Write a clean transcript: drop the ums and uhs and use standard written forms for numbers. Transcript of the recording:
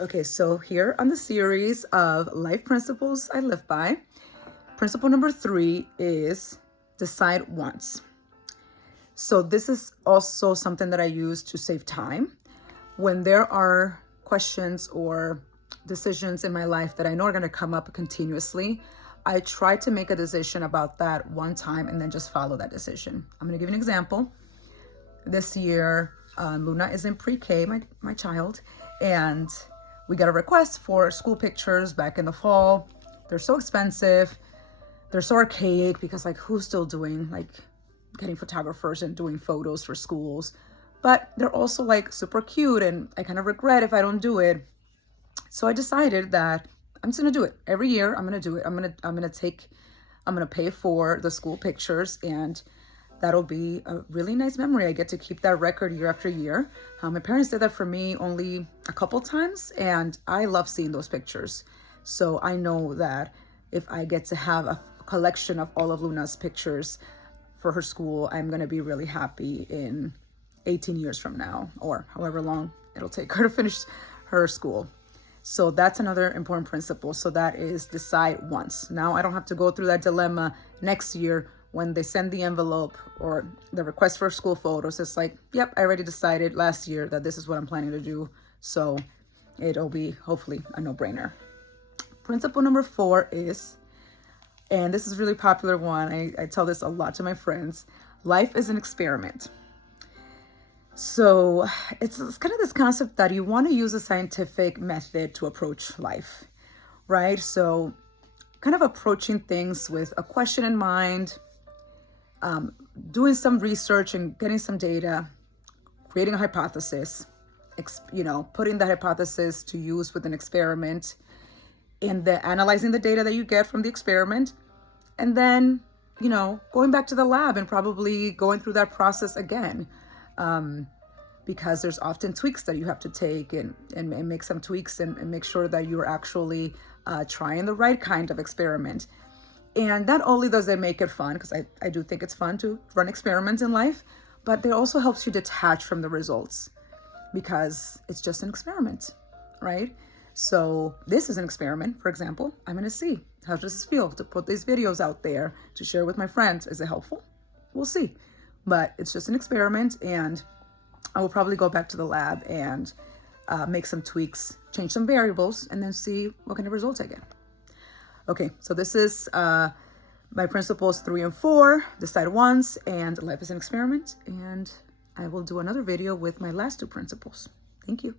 Okay, so here on the series of life principles I live by, principle number 3 is decide once. So this is also something that I use to save time. When there are questions or decisions in my life that I know are going to come up continuously, I try to make a decision about that one time and then just follow that decision. I'm going to give you an example. This year, Luna is in pre-K, my child, and we got a request for school pictures back in the fall. They're so expensive. They're so archaic because like who's still doing like getting photographers and doing photos for schools? But they're also like super cute and I kind of regret if I don't do it. So I decided that I'm just gonna do it. Every year I'm gonna do it. I'm gonna pay for the school pictures, and that'll be a really nice memory. I get to keep that record year after year. My parents did that for me only a couple times, and I love seeing those pictures. So I know that if I get to have a collection of all of Luna's pictures for her school, I'm gonna be really happy in 18 years from now, or however long it'll take her to finish her school. So that's another important principle. So that is decide once. Now I don't have to go through that dilemma next year when they send the envelope or the request for school photos. It's like, yep, I already decided last year that this is what I'm planning to do. So it'll be hopefully a no-brainer. Principle number 4 is, and this is a really popular one, I tell this a lot to my friends, life is an experiment. So it's kind of this concept that you want to use a scientific method to approach life, right? So kind of approaching things with a question in mind, doing some research and getting some data, creating a hypothesis, putting that hypothesis to use with an experiment, and then analyzing the data that you get from the experiment, and then, going back to the lab and probably going through that process again. Because there's often tweaks that you have to take and make some tweaks and make sure that you're actually trying the right kind of experiment. And not only does it make it fun, because I do think it's fun to run experiments in life, but it also helps you detach from the results because it's just an experiment, right? So this is an experiment, for example. I'm going to see, how does this feel to put these videos out there to share with my friends? Is it helpful? We'll see. But it's just an experiment, and I will probably go back to the lab and make some tweaks, change some variables, and then see what kind of results I get. Okay, so this is my principles 3 and 4, decide once, and life is an experiment. And I will do another video with my last 2 principles. Thank you.